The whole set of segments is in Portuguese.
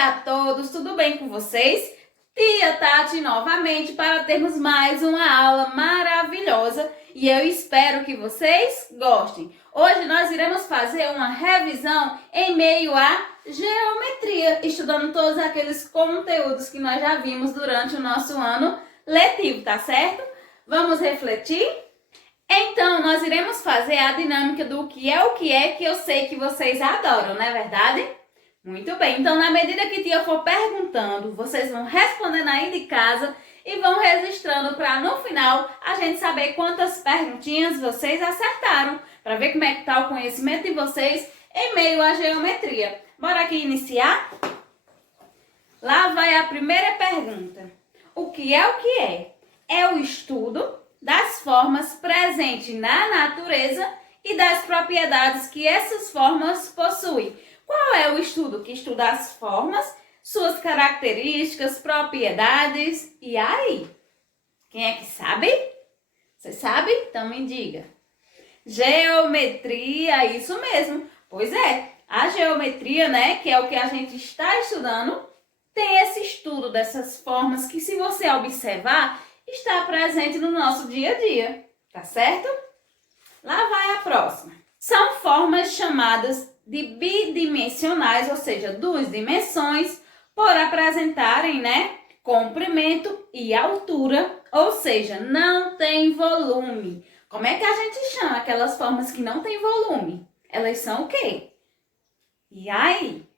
dia a todos, tudo bem com vocês? Tia Tati novamente para termos mais uma aula maravilhosa e eu espero que vocês gostem. Hoje nós iremos fazer uma revisão em meio à geometria, estudando todos aqueles conteúdos que nós já vimos durante o nosso ano letivo, tá certo? Vamos refletir? Então, nós iremos fazer a dinâmica do que é que eu sei que vocês adoram, não é verdade? Muito bem, então na medida que tia for perguntando, vocês vão respondendo aí de casa e vão registrando para no final a gente saber quantas perguntinhas vocês acertaram, para ver como é que está o conhecimento de vocês em meio à geometria. Bora aqui iniciar? Lá vai a primeira pergunta. O que é? É o estudo das formas presentes na natureza e das propriedades que essas formas possuem. Qual é o estudo que estuda as formas, suas características, propriedades? E aí? Quem é que sabe? Você sabe? Então me diga. Geometria, isso mesmo. Pois é, a geometria, né, que é o que a gente está estudando, tem esse estudo dessas formas que, se você observar, está presente no nosso dia a dia, tá certo? Lá vai a próxima. São formas chamadas de bidimensionais, ou seja, duas dimensões, por apresentarem, né, comprimento e altura, ou seja, não tem volume. Como é que a gente chama aquelas formas que não têm volume? Elas são o quê? E aí?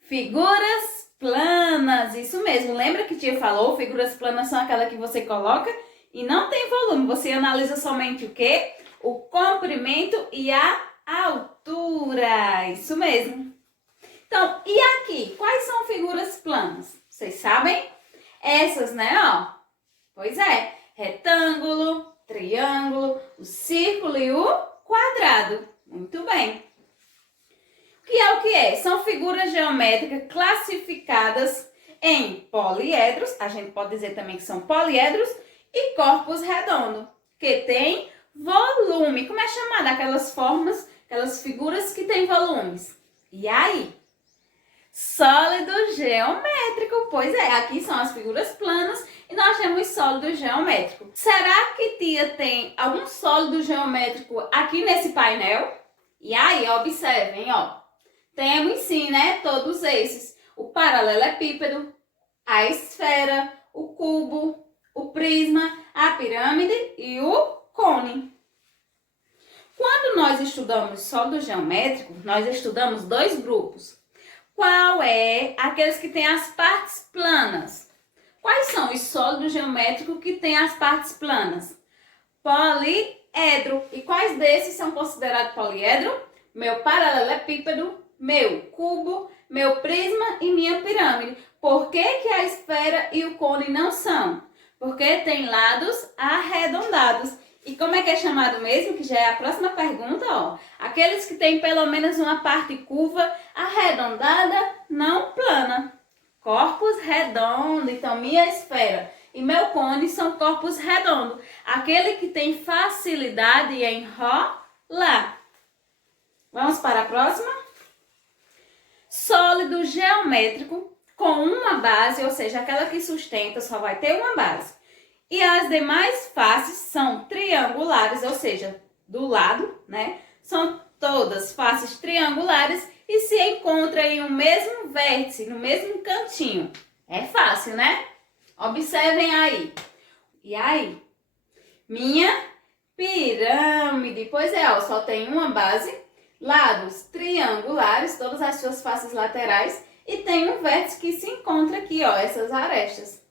Figuras planas, isso mesmo. Lembra que tia falou? Figuras planas são aquelas que você coloca e não tem volume. Você analisa somente o quê? O comprimento e a altura. Isso mesmo. Então, e aqui? Quais são figuras planas? Vocês sabem? Essas, né, ó. Pois é. Retângulo, triângulo, o círculo e o quadrado. Muito bem. O que é? São figuras geométricas classificadas em poliedros, a gente pode dizer também que são poliedros, e corpos redondos, que tem volume. Como é chamada aquelas formas, aquelas figuras que têm volumes? E aí? Sólido geométrico. Pois é, aqui são as figuras planas e nós temos sólido geométrico. Será que tia tem algum sólido geométrico aqui nesse painel? E aí, observem, ó. Temos sim, né? Todos esses. O paralelepípedo, a esfera, o cubo, o prisma, a pirâmide e o cone. Quando nós estudamos sólido geométrico, nós estudamos dois grupos. Qual é aqueles que têm as partes planas? Quais são os sólidos geométricos que têm as partes planas? Poliedro. E quais desses são considerados poliedro? Meu paralelepípedo, meu cubo, meu prisma e minha pirâmide. Por que que a esfera e o cone não são? Porque tem lados arredondados. E como é que é chamado mesmo? Que já é a próxima pergunta, ó. Aqueles que têm pelo menos uma parte curva, arredondada, não plana. Corpos redondos. Então, minha esfera e meu cone são corpos redondos. Aquele que tem facilidade em rolar. Vamos para a próxima? Sólido geométrico com uma base, ou seja, aquela que sustenta só vai ter uma base. E as demais faces são triangulares, ou seja, do lado, né? São todas faces triangulares e se encontram em um mesmo vértice, no mesmo cantinho. É fácil, né? Observem aí. E aí? Minha pirâmide. Pois é, ó, só tem uma base. Lados triangulares, todas as suas faces laterais, e tem um vértice que se encontra aqui, ó, essas arestas.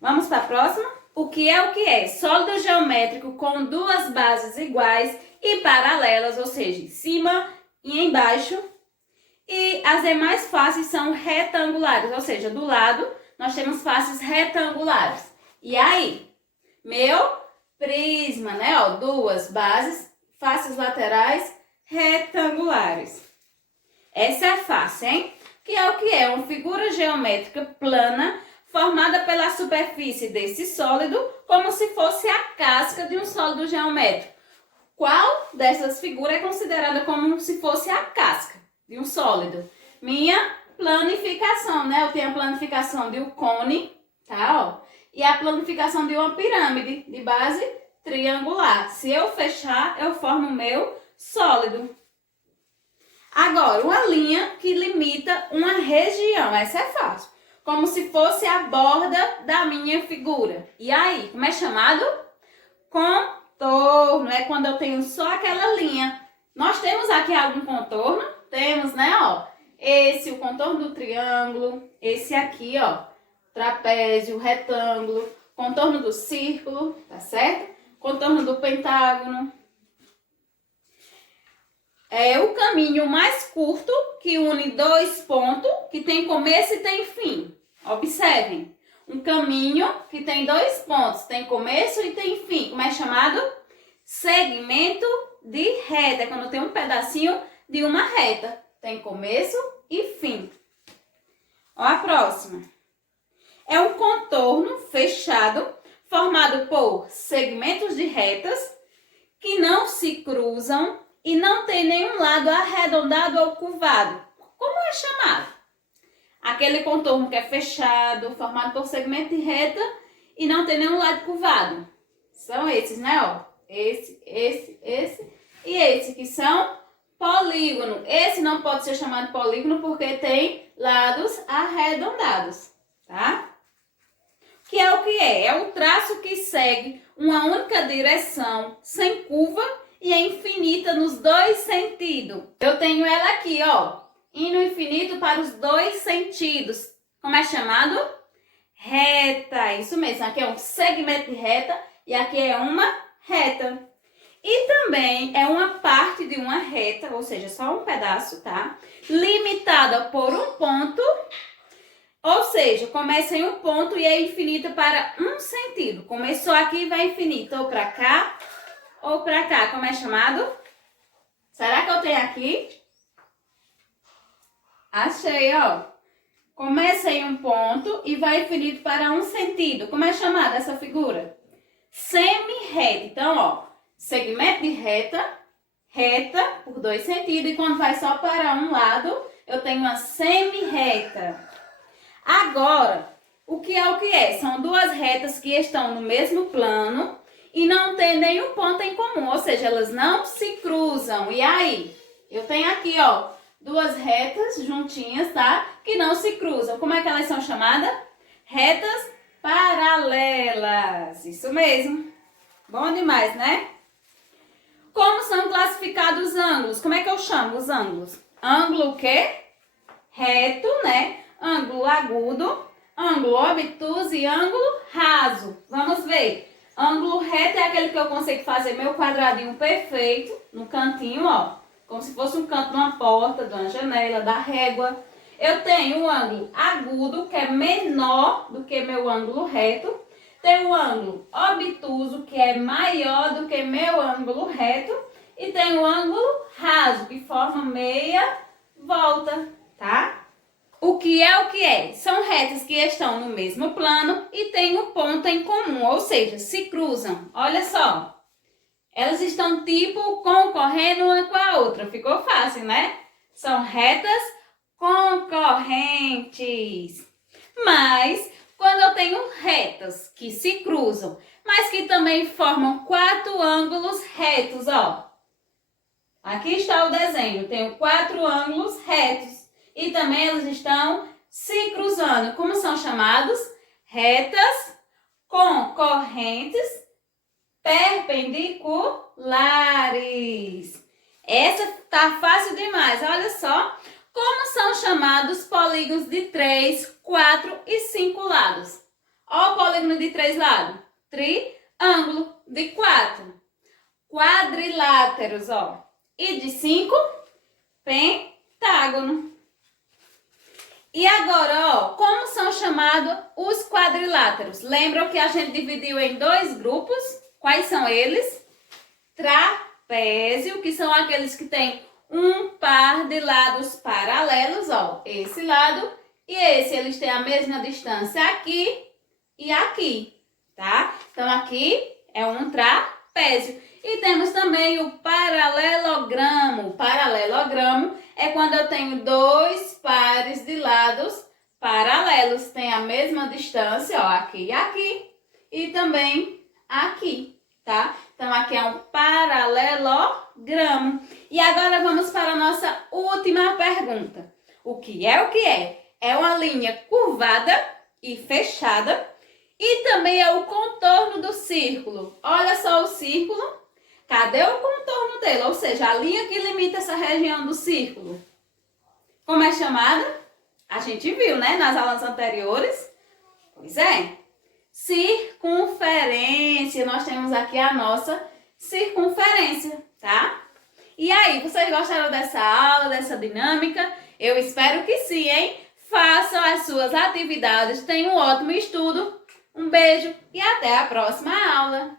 Vamos para a próxima? O que é? Sólido geométrico com duas bases iguais e paralelas, ou seja, em cima e embaixo. E as demais faces são retangulares, ou seja, do lado nós temos faces retangulares. E aí? Meu prisma, né? Ó, duas bases, faces laterais retangulares. Essa é fácil, hein? Que é? Uma figura geométrica plana formada pela superfície desse sólido, como se fosse a casca de um sólido geométrico. Qual dessas figuras é considerada como se fosse a casca de um sólido? Minha planificação, né? Eu tenho a planificação de um cone, tá, ó, e a planificação de uma pirâmide de base triangular. Se eu fechar, eu formo o meu sólido. Agora, uma linha que limita uma região, essa é fácil. Como se fosse a borda da minha figura. E aí, como é chamado? Contorno, é quando eu tenho só aquela linha. Nós temos aqui algum contorno? Temos, né, ó. Esse, o contorno do triângulo. Esse aqui, ó, trapézio, retângulo. Contorno do círculo, tá certo? Contorno do pentágono. É o caminho mais curto que une dois pontos, que tem começo e tem fim. Observem. Um caminho que tem dois pontos, tem começo e tem fim. Como é chamado? Segmento de reta. É quando tem um pedacinho de uma reta. Tem começo e fim. Ó a próxima. É um contorno fechado, formado por segmentos de retas que não se cruzam e não tem nenhum lado arredondado ou curvado. Como é chamado? Aquele contorno que é fechado, formado por segmento de reta e não tem nenhum lado curvado. São esses, né? Ó, esse e esse, que são polígono. Esse não pode ser chamado polígono porque tem lados arredondados, tá? Que é o que é? É o traço que segue uma única direção, sem curva e é infinita nos dois sentidos. Eu tenho ela aqui, ó, indo infinito para os dois sentidos. Como é chamado? Reta. Isso mesmo, aqui é um segmento de reta e aqui é uma reta. E também é uma parte de uma reta, ou seja, só um pedaço, tá? Limitada por um ponto, ou seja, começa em um ponto e é infinito para um sentido. Começou aqui e vai infinito, ou para cá ou para cá. Como é chamado? Será que eu tenho aqui? Achei, ó. Começa em um ponto e vai infinito para um sentido. Como é chamada essa figura? Semi-reta. Então, ó, segmento de reta, reta por dois sentidos. E quando vai só para um lado, eu tenho uma semi-reta. Agora, o que é? São duas retas que estão no mesmo plano e não tem nenhum ponto em comum. Ou seja, elas não se cruzam. E aí? Eu tenho aqui, ó, duas retas juntinhas, tá? Que não se cruzam. Como é que elas são chamadas? Retas paralelas. Isso mesmo. Bom demais, né? Como são classificados os ângulos? Como é que eu chamo os ângulos? Ângulo o quê? Reto, né? Ângulo agudo, ângulo obtuso e ângulo raso. Vamos ver. Ângulo reto é aquele que eu consigo fazer meu quadradinho perfeito no cantinho, ó. Como se fosse um canto de uma porta, de uma janela, da régua. Eu tenho um ângulo agudo, que é menor do que meu ângulo reto. Tenho um ângulo obtuso, que é maior do que meu ângulo reto. E tenho um ângulo raso, que forma meia volta, tá? O que é? São retas que estão no mesmo plano e têm um ponto em comum, ou seja, se cruzam. Olha só. Elas estão tipo concorrendo uma com a outra. Ficou fácil, né? São retas concorrentes. Mas, quando eu tenho retas que se cruzam, mas que também formam quatro ângulos retos, ó. Aqui está o desenho. Eu tenho quatro ângulos retos. E também elas estão se cruzando. Como são chamados? Retas concorrentes perpendiculares. Essa tá fácil demais, olha só. Como são chamados polígonos de 3, 4 e 5 lados? Ó o polígono de 3 lados. Triângulo de 4. Quadriláteros, ó. E de 5, pentágono. E agora, ó, como são chamados os quadriláteros? Lembram que a gente dividiu em dois grupos? Quais são eles? Trapézio, que são aqueles que têm um par de lados paralelos, ó, esse lado e esse. Eles têm a mesma distância aqui e aqui, tá? Então, aqui é um trapézio. trapézio. E temos também o paralelogramo. O paralelogramo é quando eu tenho dois pares de lados paralelos. Tem a mesma distância, ó, aqui e aqui. E também aqui, tá? Então, aqui é um paralelogramo. E agora vamos para a nossa última pergunta. O que é o que é? É uma linha curvada e fechada. E também é o contorno do círculo. Olha só o círculo. Cadê o contorno dele? Ou seja, a linha que limita essa região do círculo. Como é chamada? A gente viu, né, nas aulas anteriores. Pois é. Circunferência. Nós temos aqui a nossa circunferência, tá? E aí, vocês gostaram dessa aula, dessa dinâmica? Eu espero que sim, hein? Façam as suas atividades. Tenham um ótimo estudo. Um beijo e até a próxima aula!